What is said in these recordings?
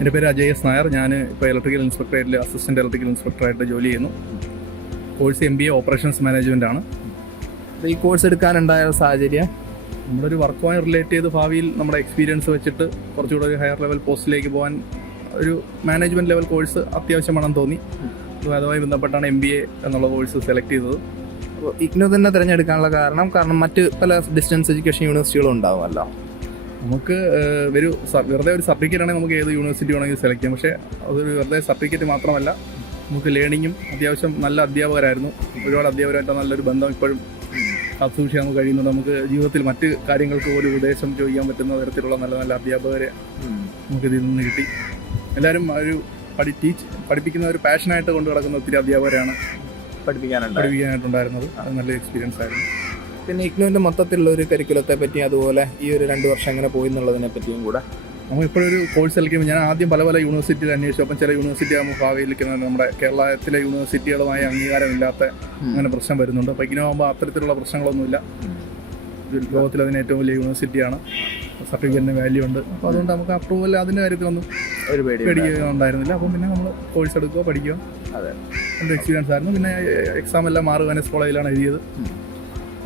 എൻ്റെ പേര് അജയ് എസ് നായർ. ഞാൻ ഇപ്പോൾ ഇലക്ട്രിക്കൽ ഇൻസ്പെക്ടറേറ്റിൽ അസിസ്റ്റൻറ്റ് ഇലക്ട്രിക്കൽ ഇൻസ്പെക്ടറായിട്ട് ജോലി ചെയ്യുന്നു. കോഴ്സ് MBA ഓപ്പറേഷൻസ് മാനേജ്മെൻ്റ് ആണ്. ഈ കോഴ്സ് എടുക്കാനുണ്ടായ സാഹചര്യം നമ്മുടെ ഒരു വർക്കുമായി റിലേറ്റ് ചെയ്ത് ഭാവിയിൽ നമ്മുടെ എക്സ്പീരിയൻസ് വെച്ചിട്ട് കുറച്ചുകൂടെ ഒരു ഹയർ ലെവൽ പോസ്റ്റിലേക്ക് പോകാൻ ഒരു മാനേജ്മെൻറ്റ് ലെവൽ കോഴ്സ് അത്യാവശ്യമാണെന്ന് തോന്നി. അതുമായി ബന്ധപ്പെട്ടാണ് MBA എന്നുള്ള കോഴ്സ് സെലക്ട് ചെയ്തത്. ഇഗ്നോ തന്നെ തിരഞ്ഞെടുക്കാനുള്ള കാരണം മറ്റ് പല ഡിസ്റ്റൻസ് എഡ്യൂക്കേഷൻ യൂണിവേഴ്സിറ്റികളും ഉണ്ടാവുമല്ലോ. നമുക്ക് വെറുതെ ഒരു സർട്ടിഫിക്കറ്റ് ആണെങ്കിൽ നമുക്ക് ഏത് യൂണിവേഴ്സിറ്റി വേണമെങ്കിൽ സെലക്ട് ചെയ്യാം. പക്ഷേ അതൊരു വെറുതെ സർട്ടിഫിക്കറ്റ് മാത്രമല്ല, നമുക്ക് ലേണിങ്ങും അത്യാവശ്യം നല്ല അധ്യാപകരായിരുന്നു. ഒരുപാട് അധ്യാപകരായിട്ട് നല്ലൊരു ബന്ധം ഇപ്പോഴും കാത്തുസൂക്ഷിക്കാൻ നമുക്ക് കഴിയുന്നുണ്ട്. നമുക്ക് ജീവിതത്തിൽ മറ്റ് കാര്യങ്ങൾക്ക് പോലും ഉപദേശം ചോദിക്കാൻ പറ്റുന്ന തരത്തിലുള്ള നല്ല നല്ല അധ്യാപകരെ നമുക്ക് ഇതിൽ നിന്ന് കിട്ടി. എല്ലാവരും ഒരു പഠിപ്പിക്കുന്ന ഒരു പാഷനായിട്ട് കൊണ്ടു നടക്കുന്ന ഒത്തിരി അധ്യാപകരാണ് പഠിപ്പിക്കാനായിട്ടുണ്ടായിരുന്നത്. അത് നല്ലൊരു എക്സ്പീരിയൻസ് ആയിരുന്നു. പിന്നെ ഇഗ്നോൻ്റെ മൊത്തത്തിലുള്ള ഒരു കരിക്കുലത്തെ പറ്റി, അതുപോലെ ഈ ഒരു 2 വർഷം എങ്ങനെ പോയി എന്നുള്ളതിനെ പറ്റിയും കൂടെ. നമ്മൾ ഇപ്പോഴൊരു കോഴ്സ് സെലക്ട് ചെയ്യുമ്പോൾ ഞാൻ ആദ്യം പല യൂണിവേഴ്സിറ്റിയിൽ അന്വേഷിച്ചു. അപ്പം ചില യൂണിവേഴ്സിറ്റി ആകുമ്പോൾ ഭാവിയിലിരിക്കുന്നത് നമ്മുടെ കേരളത്തിലെ യൂണിവേഴ്സിറ്റികളുമായി അംഗീകാരമില്ലാത്ത അങ്ങനെ പ്രശ്നം വരുന്നുണ്ട്. അപ്പോൾ ഇഗ്നോ ആകുമ്പോൾ അത്തരത്തിലുള്ള പ്രശ്നങ്ങളൊന്നുമില്ല. ലോകത്തിൽ അതിന് ഏറ്റവും വലിയ യൂണിവേഴ്സിറ്റിയാണ്. സർട്ടിഫിക്കറ്റിന് വാല്യൂ ഉണ്ട്. അപ്പോൾ അതുകൊണ്ട് നമുക്ക് അപ്രൂവൽ അതിൻ്റെ കാര്യത്തിലൊന്നും ഒരു പേടിയുണ്ടായിരുന്നില്ല. അപ്പം പിന്നെ നമ്മൾ കോഴ്സ് എടുക്കുക, പഠിക്കുക. അതെ, നല്ല എക്സ്പീരിയൻസ് ആയിരുന്നു. പിന്നെ എക്സാം എല്ലാം മാറുവാനസ് കോളേജിലാണ് എഴുതിയത്.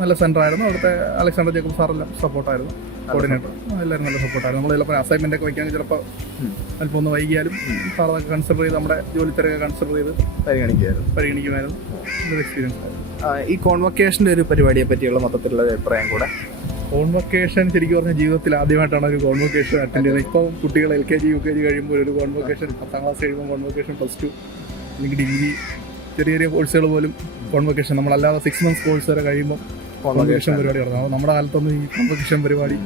നല്ല സെൻറ്റർ ആയിരുന്നു. അവിടുത്തെ അലക്സാണ്ടർ ജേക്കബ് സാറെല്ലാം സപ്പോർട്ടായിരുന്നു. കോർഡിനേറ്റർ എല്ലാവരും നല്ല സപ്പോർട്ടായിരുന്നു. നമ്മൾ ചിലപ്പോൾ അസൈൻമെൻ്റ് ഒക്കെ വയ്ക്കുകയാണെങ്കിൽ ചിലപ്പോൾ അല്പം ഒന്ന് വൈകിയാലും സാർ അതൊക്കെ കൺസിഡർ ചെയ്ത് നമ്മുടെ ജോലി തിരക്കെ കൺസിഡർ ചെയ്ത് പരിഗണിക്കുമായിരുന്നു. നല്ലൊരു എക്സ്പീരിയൻസ് ആയിരുന്നു. ഈ കോൺവൊക്കേഷൻ്റെ ഒരു പരിപാടിയെ പറ്റിയുള്ള മൊത്തത്തിലുള്ള അഭിപ്രായം കൂടെ. കോൺവൊക്കേഷൻ ശരിക്കും പറഞ്ഞാൽ ജീവിതത്തിൽ ആദ്യമായിട്ടാണ് ഒരു കോൺവൊക്കേഷൻ അറ്റൻഡ് ചെയ്യുന്നത്. ഇപ്പോൾ കുട്ടികൾ LKG UKG കഴിയുമ്പോൾ ഒരു കോൺവൊക്കേഷൻ, 10ാം ക്ലാസ് കഴിയുമ്പോൾ കോൺവൊക്കേഷൻ, +2 അല്ലെങ്കിൽ ഡിഗ്രി ചെറിയ കോഴ്സുകൾ പോലും കോൺവൊക്കേഷൻ, നമ്മളല്ലാതെ 6 months കോഴ്സ് വരെ കഴിയുമ്പോൾ കോൺവൊക്കേഷൻ പരിപാടി നടന്നത്. അപ്പോൾ നമ്മുടെ കാലത്തൊന്നും ഈ കോൺവൊക്കേഷൻ പരിപാടി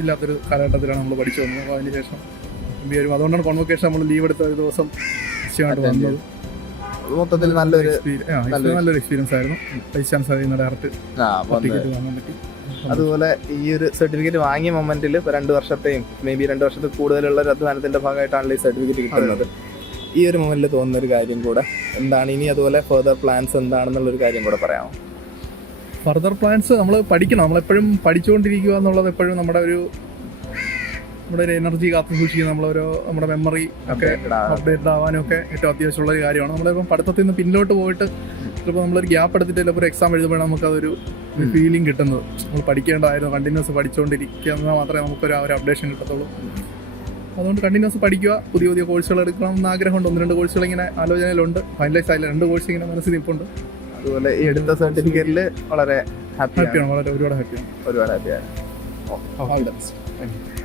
ഇല്ലാത്തൊരു കാലഘട്ടത്തിലാണ് നമ്മൾ പഠിച്ചു വന്നത്. അപ്പോൾ അതിന് ശേഷം MBA വരും. അതുകൊണ്ടാണ് കോൺവൊക്കേഷൻ നമ്മൾ ലീവ് എടുത്ത ഒരു ദിവസം നിശ്ചയമായിട്ട് വന്നത്. മൊത്തത്തിൽ നല്ലൊരു എക്സ്പീരിയൻസ് ആയിരുന്നു. വൈസ് ചാൻസലർ ഡയറക്റ്റ് സർട്ടിഫിക്കറ്റ് വാങ്ങാൻ പറ്റി. അതുപോലെ ഈ ഒരു സർട്ടിഫിക്കറ്റ് വാങ്ങിയ മൊമെന്റിൽ 2 വർഷത്തെയും മേ ബി 2 വർഷത്തിൽ കൂടുതലുള്ള ഒരു അധ്വാനത്തിന്റെ ഭാഗമായിട്ടാണല്ലോ ഈ സർട്ടിഫിക്കറ്റ് കിട്ടുന്നത്. ഈ ഒരു മൊമെന്റിൽ തോന്നുന്ന ഒരു കാര്യം കൂടെ എന്താണ്, ഇനി അതുപോലെ ഫർദർ പ്ലാൻസ് എന്താണെന്നുള്ളൊരു കാര്യം കൂടെ പറയാമോ? ഫർദർ പ്ലാൻസ് നമ്മൾ പഠിക്കണം. നമ്മളെപ്പോഴും പഠിച്ചുകൊണ്ടിരിക്കുക എന്നുള്ളത് എപ്പോഴും നമ്മുടെ ഒരു എനർജി കാത്തു സൂക്ഷിക്കുക, നമ്മുടെ മെമ്മറി ഒക്കെ അപ്ഡേറ്റഡ് ആവാനും ഒക്കെ ഏറ്റവും അത്യാവശ്യമുള്ളൊരു കാര്യമാണ്. നമ്മളിപ്പം പഠിത്തത്തിൽ നിന്ന് പിന്നോട്ട് പോയിട്ട് ചിലപ്പോൾ നമ്മളൊരു ഗ്യാപ്പ് എടുത്തിട്ട് ചിലപ്പോൾ ഒരു എക്സാം എഴുതുമ്പോഴാണ് നമുക്കതൊരു ഫീലിംഗ് കിട്ടുന്നത്. നമ്മൾ പഠിക്കേണ്ടതായിരുന്നു, കണ്ടിന്യൂസ് പഠിച്ചുകൊണ്ടിരിക്കുക എന്നാൽ മാത്രമേ നമുക്കൊരു അപ്ഡേഷൻ കിട്ടത്തുള്ളൂ. അതുകൊണ്ട് കണ്ടിന്യൂസ് പഠിക്കുക, പുതിയ കോഴ്സുകൾ എടുക്കണം എന്ന് ആഗ്രഹമുണ്ട്. 1-2 കോഴ്സുകൾ ഇങ്ങനെ ആലോചനയിലുണ്ട്. ഫൈനലൈസ് ആയില്ല, 2 കോഴ്സ് ഇങ്ങനെ മനസ്സിൽ നിൽപ്പുണ്ട്. അതുപോലെ ഈ എടുത്ത സർട്ടിഫിക്കറ്റിൽ വളരെ ഹാപ്പിയാണ്. ഒരുപാട് ഹാപ്പിയാണ്. All the best. Thank you.